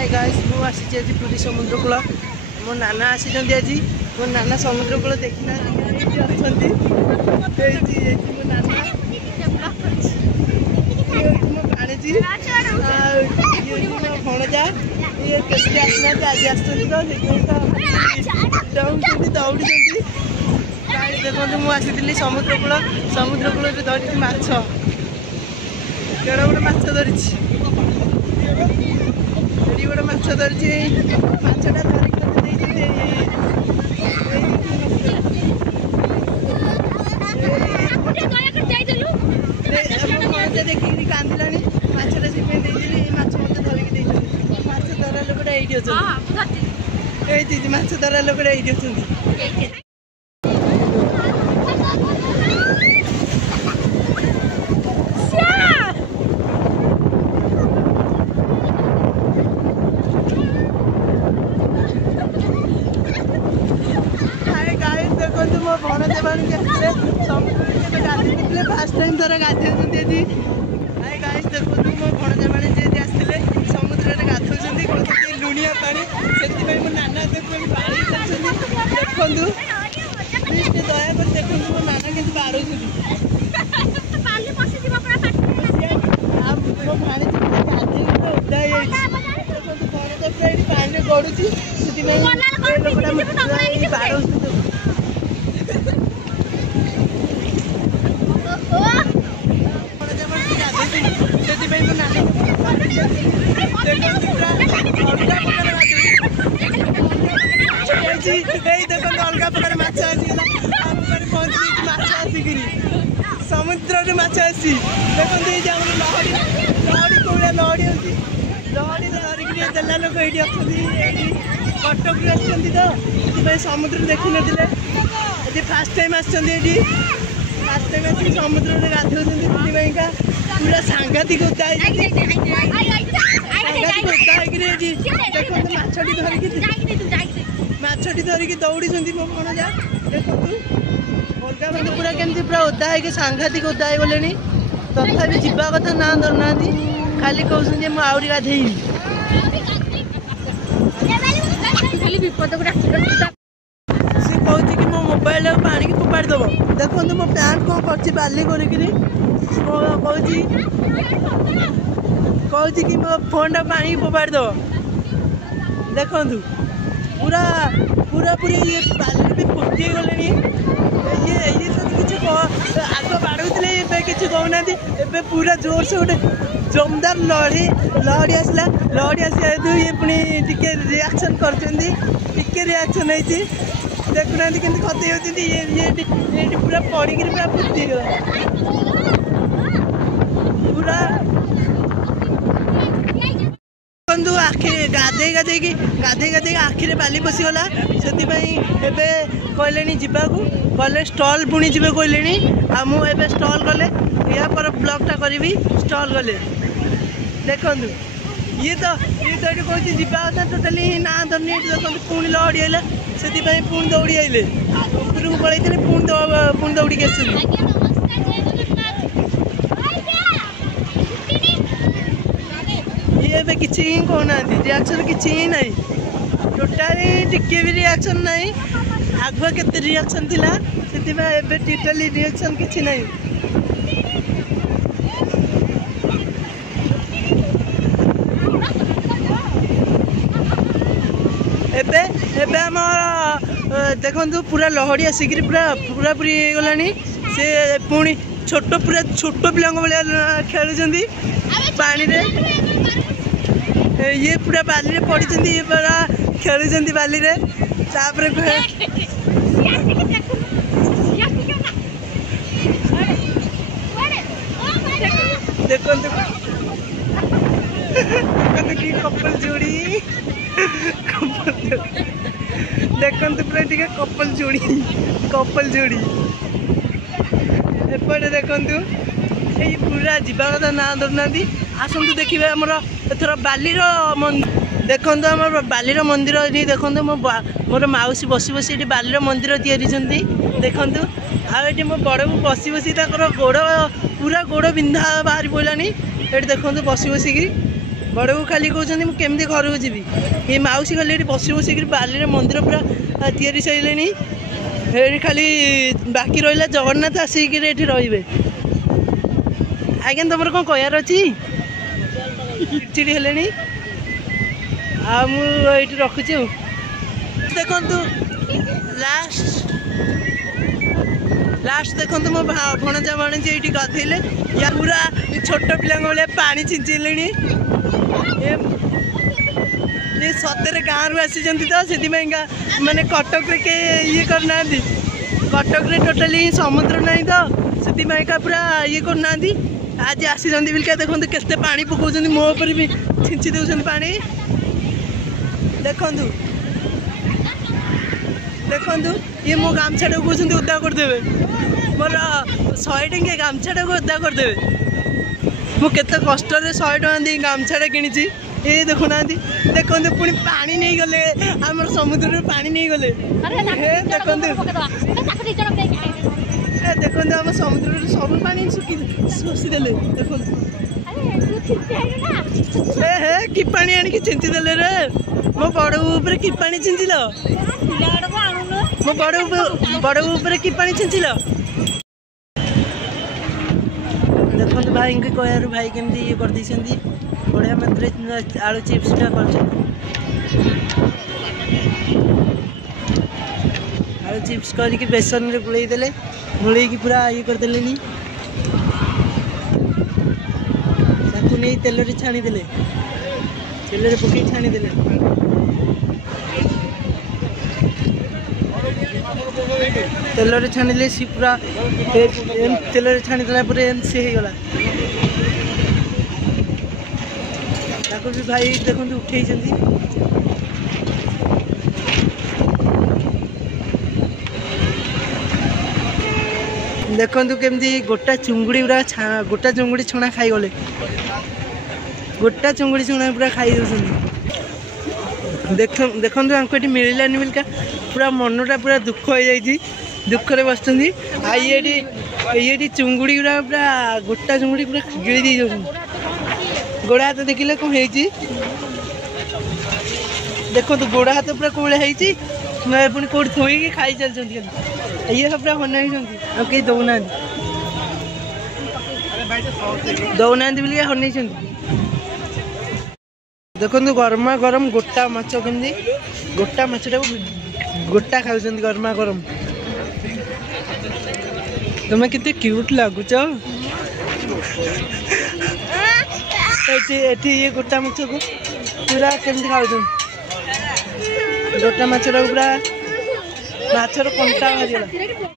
hi guys मु आसी आज पुरी समुद्र कूल मो नाना आसी आज मो नाना समुद्र कूल देखना मो नाना मो भाणीजी मो भणजा ये आसना आज आसुँच दौड़ी देखो मुझे समुद्र कूल धरी माछ केड़ गोटे माछ धरी गोटे माछ धरी माछटा धरिक देखिए कांदिला माछटा से माछ मत धरिकी माछ धरा लोकटा ये माछ धरा लोकटा ये मो भणजा भाणी समुद्र गाधे फास्ट टाइम थर गाधे हाय गाइस देखो मो भणजा भाणी आसते समुद्र में गाधे कहते लुणिया पानी से मो नाना देखो बाड़ी देखो दया कर देखो मो नाना के बाड़ू मो भाणी गाधे ओदा भणजा पूरा पानी गड़ुची से बाड़ू अलग प्रकार माछ आसिक समुद्र माछ आसी देखो लहड़ी लहड़ी कौड़ा लहड़ी होती लहड़ी धरिक देला लोक ये कटक तो समुद्र देखी ना फास्ट टाइम आसछन्ती फास्ट टाइम आस समुद्र में गाधो पूरा सांघातिक ओदा माछटी धरिकी दौड़ी मो भणजा देखो अलगा मतलब पूरा केमती पूरा ओदा है सांघातिक ओदा है गले तथा जावा कथा ना धरना खाली कहते मुझे गाधेबी विपद सी कहूँ कि मो मोबाइल पानी की फोपाड़ी दब देखो मो पैंट कौन कर बाली करी कहूँ कि मो फोन टा पानी की फोपाड़ी दब देखु पूरा पूरा पूरी ये बाली भी फुटी गले ये सब किसी आग बाड़ुले किसी कहना पूरा जोर से गोटे जमदार लहड़ी लहड़ी आसला लहड़ी आसा ये पुणी टिके रिएक्शन कर रिएक्शन होती देखुना कि खते होती ये पूरा पड़ी पूरा फुटी गला पूरा आखि गाधे गाधे आखिरे बाली पशिगला से कहले जावाकू कहले स्टल पुणी जी कहले मुझे स्टल गले या पर ब्लॉगटा करी स्टल गले देखु ये तो कहूँ जावा कथा टोटाली ना धरनी देखो पुणी लहड़ी आइला से पुणी दौड़ी आइले उपरକୁ पलैते पुणी दौड़ी आस ये किसी ही कहना रिएक्शन किसी ही ना टोटाली टिके भी रिएक्शन ना आग के रिएक्शन थिला से टोटाली रिएक्शन किसी ना देखो पूरा लहड़ी आसिक पूरा पूरा पूरी गला से पुणी छोट पूरा छोट पिला भाया खेलुंट पानी रे ये पूरा बाली रे पड़ी ये पूरा खेलुंट बाली रे तापर देखो कि कपल जोड़ी देखो पूरा टे कपल जोड़ी एपटे देखु ये पूरा जावा कथा ना धरना आसतु देखिए आमर एथर बालीर देखो आम बालीर मंदिर ये देखो मोर मौसी बसी बसी ये बालीर मंदिर तैयारी देखु आए मो बड़ को बसी बसी गोड़ पूरा गोड़ बिंधा बाहरी पड़ानी ये देखो बसी बसिकी बड़ को खाली कहते मुझे घर को जी ये मौसी खाली ये बस बसिक बाली मंदिर पूरा तैयारी सारे खाली बाकी रहा जगन्नाथ आसिक रे आज्ञा तुम कौन कहार अच्छी चिड़ी है मुझे रखुची देखु लास्ट देखो मो भणजा भणजी ये गाधेले या पूरा छोट पिला भाया पानी छिंचले ये सतरे गाँव आसी तो से माने कटक के ये करना कटक रे टोटाली समुद्र ना तो से पूरा ये करना आज आसी बिल्का देखो केते पानी पकाउछन मो ऊपर भी छिंची दउछन पानी देखु देखु ये मो गामछा कहते उदा करदे मोर 100 टंकिया गामछा को उदा करदे मुझे कष्ट 100 टका दी गामछा किणी ये देखुना देखो पुणी पानी नहीं गले आम समुद्र में पानी नहीं गले देखो देखो आम समुद्र सब पानी शोषीदे देखो कि पानी आनिक छिंचीदे रे मो बड़ ऊपर कि पानी छिंचिल मो बड़ ऊपर कि पानी छिंचिल देखो भाई को कह भाई केमती ये कर बढ़िया मात्रा आलू चिप्सटा कर आलू चिप्स करके बेसन में गुड़े देले गुड़े पूरा ये करदे नहीं तेल छाणी देले तेल पकई छाणी देले तेल छाणिले सी पूरा तेल छाणी देला सी हो गला भी भाई देखो उठे देखु केमती गोटा चुंगुड़ी पूरा गोटा चुंगुड़ी छणा खाई गले गोटा चुंगुड़ी छणा पूरा खाई देखो ये मिललानी बिल्का पूरा मनटा पूरा दुख हो जाए दुखरे बस ये चुंगुड़ी गुड़ा पूरा गोटा चुंगुड़ी पूरा गिड़ी दे जाऊँ गोड़ा हाथ देखिले कौन है देखो तो गोड़ा हाथ पूरा कौड़ा है पुणी कौट थोड़ी खाई चलती ये सब पूरा बना कहीं दौना दौना बोलिए हन देखो गरमा गरम गोटा माछ केमती गोटा माछटा गोटा खाऊँ गरमा गरम तुम्हें कितने क्यूट लगुच ये गोटा माछ को पूरा केमती खाऊ गोटा माछ पूरा माछर कंटा बाहर